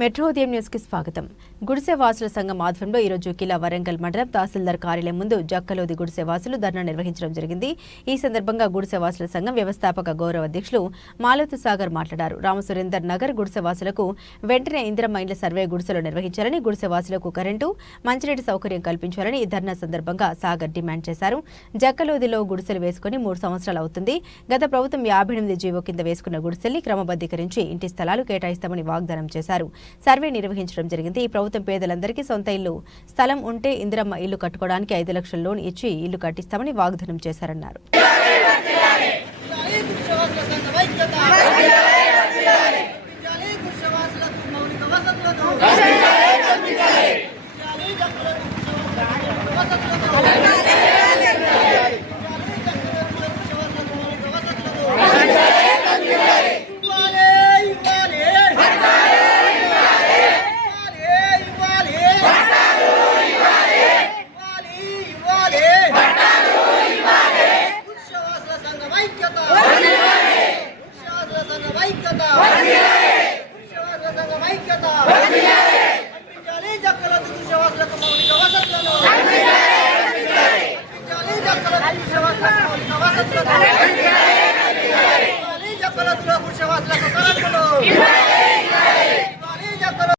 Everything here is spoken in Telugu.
మెట్రో ఉదయం న్యూస్ కి స్వాగతం. గుడిసె వాసుల సంఘం ఆధ్వర్యంలో ఈ రోజు కిలా వరంగల్ మండలం తహసీల్దార్ కార్యాలయం ముందు జక్కలోది గుడిసె వాసులు ధర్నా నిర్వహించడం జరిగింది. ఈ సందర్భంగా గుడిసె వాసుల సంఘం వ్యవస్థాపక గౌరవ అధ్యక్షులు మాలతు సాగర్ మాట్లాడారు. రామసురేందర్ నగర్ గుడిసె వాసులకు వెంటనే ఇందిరమ్మ ఇండ్ల సర్వే గుడిసెలు నిర్వహించాలని, గుడిసె వాసులకు కరెంటు, మంచినీటి సౌకర్యం కల్పించాలని ఈ ధర్నా సందర్భంగా సాగర్ డిమాండ్ చేశారు. జక్కలోదిలో గుడిసెలు వేసుకుని 3 సంవత్సరాలు అవుతుంది. గత ప్రభుత్వం 58 జీవో కింద వేసుకున్న గుడిసెల్ని క్రమబద్ధీకరించి ఇంటి స్థలాలు కేటాయిస్తామని వాగ్దానం చేశారు. సర్వే నిర్వహించడం జరిగింది. ఈ ప్రభుత్వం పేదలందరికీ సొంత ఇల్లు స్థలం ఉంటే ఇందిరమ్మ ఇల్లు కట్టుకోవడానికి 5 లక్షల లోన్ ఇచ్చి ఇల్లు కట్టిస్తామని వాగ్దానం చేశారన్నారు. జక్కలోదిలో గుడిసె వాసులకు